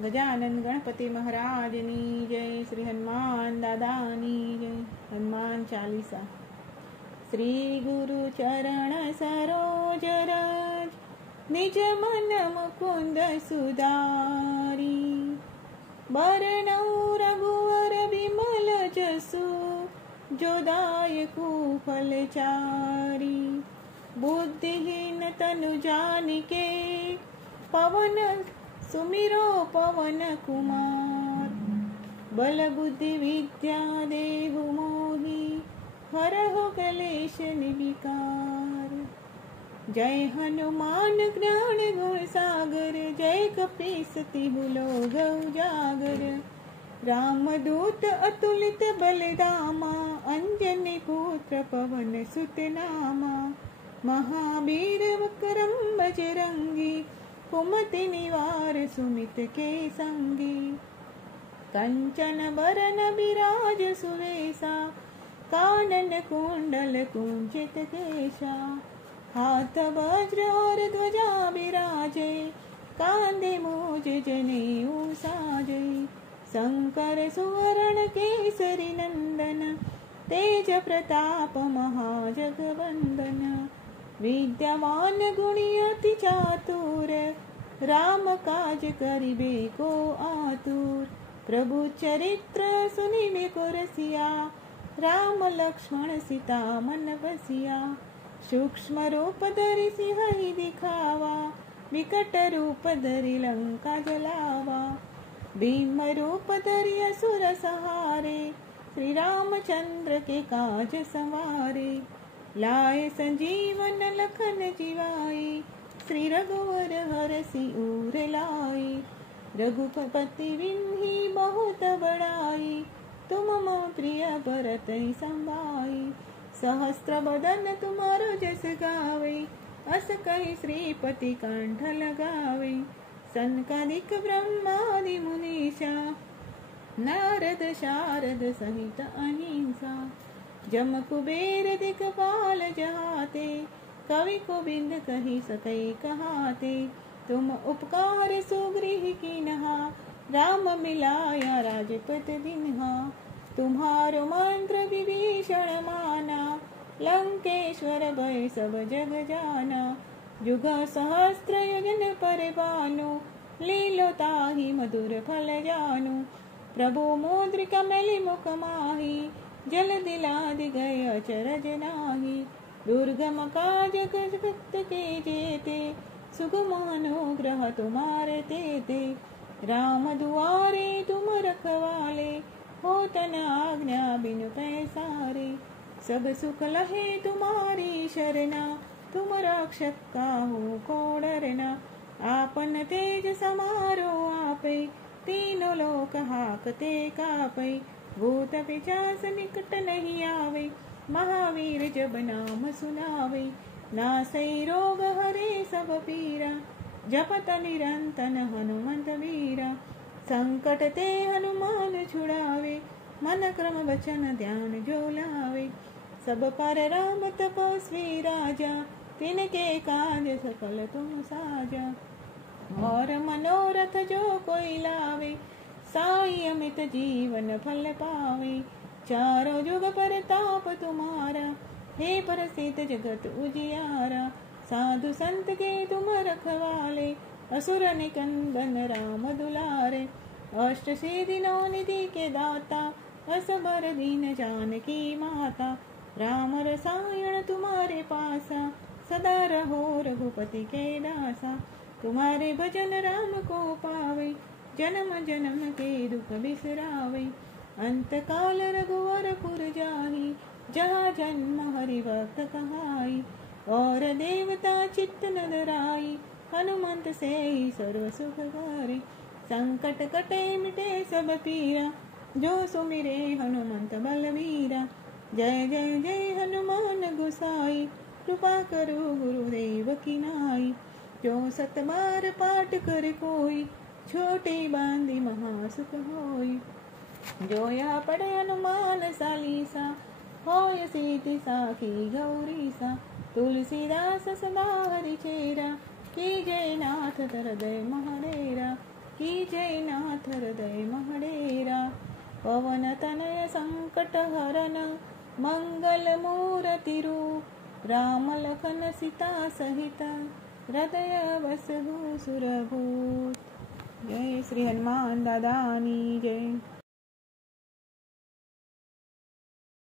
गजानन गणपति महाराजनी जय। श्री हनुमान दादानी जय। हनुमान चालीसा। श्री गुरु चरण सरोज रज, निज मन मुकुंद सुधारी। बरनउँ रघुवर बिमल जसु, जो दायकु फल चारी। बुद्धिहीन तनु जानिके, पवन सुमिरो पवन कुमार। बल बुद्धि विद्या देहु मोहि, हरहु कलेश निविकार। जय हनुमान ज्ञान गुण सागर, जय कपीस तिहु लोक उजागर। रामदूत अतुलित बलधामा, अंजनी पुत्र पवन सुत नामा। महावीर विक्रम बजरंगी, कुमति निवार सुमित के संगी। कंचन बरन बिराज सुवेशा, कानन कुंडल कुंचित केशा। हाथ वज्र और ध्वजा बिराजे, कांधे मूज जनेऊ साजे। शंकर सुवर्ण केसरी नंदन, तेज प्रताप महाजगवंदन। विद्यावान गुणी अति चातुर, राम काज करिबे को आतुर। प्रभु चरित्र सुनिबे को रसिया, राम लक्ष्मण सीता मन बसिया। सूक्ष्म रूप धरि सिंह दिखावा, विकट रूप धरि लंका जलावा। भीम रूप धरि असुर सहारे, श्री रामचंद्र के काज संवारे। लाए संजीवन लखन जिवाई, श्री रघुवर हरषि उर लाई। रघुपति विन्ही बहुत बड़ाई, तुम मम प्रिय भरतहि संभाई। सहस्त्र बदन तुम्हारो जस गावे, अस कहि श्रीपति कंठ लगावे। सनकादिक ब्रह्मादि मुनीषा, नारद शारद सहित अहिंसा। जम कुबेर दिक्पाल जहाते, कवि कोविंद कहि सकै कहाते। तुम उपकार सुग्रीह कीन्हा, राम मिलाया राजपद दीन्हा। तुम्हारो मंत्र विभीषण माना, लंकेश्वर भय सब जग जाना। जुग सहस्त्र योजन पर भानु, लीलो ताहि मधुर फल जानु। प्रभु मुद्रिका मेलि मुख माहि, जल दिलादि गए अचरज नाही। दुर्गम काज जगत के जेते, सुगम अनुग्रह तुम्हारे तेते। राम दुआरे तुम रखवाले, होत न आज्ञा बिनु पैसारे। सब सुख लहे तुम्हारी शरणा, तुम रक्षक काहू को डरना। आपन तेज समारो आपै, तीनों लोक हाकते कापै। भूत पिशाच निकट नहीं आवे, महावीर जब नाम सुनावे। नासै रोग हरे सब पीरा, जपत निरंतन हनुमंत वीरा। संकट ते हनुमान छुड़ावे, मन क्रम वचन ध्यान जो लावे। सब पर राम तपस्वी राजा, तिनके काज सकल तुम साजा। और मनोरथ जो कोई लावे, साई अमित जीवन फल पावे। चारों जुग परताप तुम्हारा, हे प्रसिद्ध जगत उजियारा। साधु संत के तुम रखवाले, असुर निकंदन राम दुलारे। अष्ट सिद्धि नौ निधि के दाता, असबर दीन जानकी माता। राम रसायन तुम्हारे पासा, सदा रहो रघुपति के दासा। तुम्हारे भजन राम को पावे, जन्म जन्म के दुख बिसरावे। अंत काल रघुवर पुर जाहि, जहाँ जन्म हरि भक्त कहाई। और देवता चित्त न धराई, हनुमंत से ही सर्व सुख करे। संकट कटे मिटे सब पीरा, जो सुमिरे हनुमंत बलवीरा। जय जय जय हनुमान गोसाई, कृपा करो गुरुदेव की नाई। जो सत बार पाठ कर कोई, छोटे बांधी महासुख होई। जो यह पढ़े हनुमान चालीसा, होय सिद्धि साखी गौरी सा। तुलसीदास सदा हरि चेरा, की जय नाथ हृदय महाडेरा। की जय नाथ हृदय महडेरा। पवन तनय संकट हरन मंगल मूर्ति रूप। राम लखन सीता सहित हृदय बसहु सुरभूत। जय श्री हनुमान दादानी जय।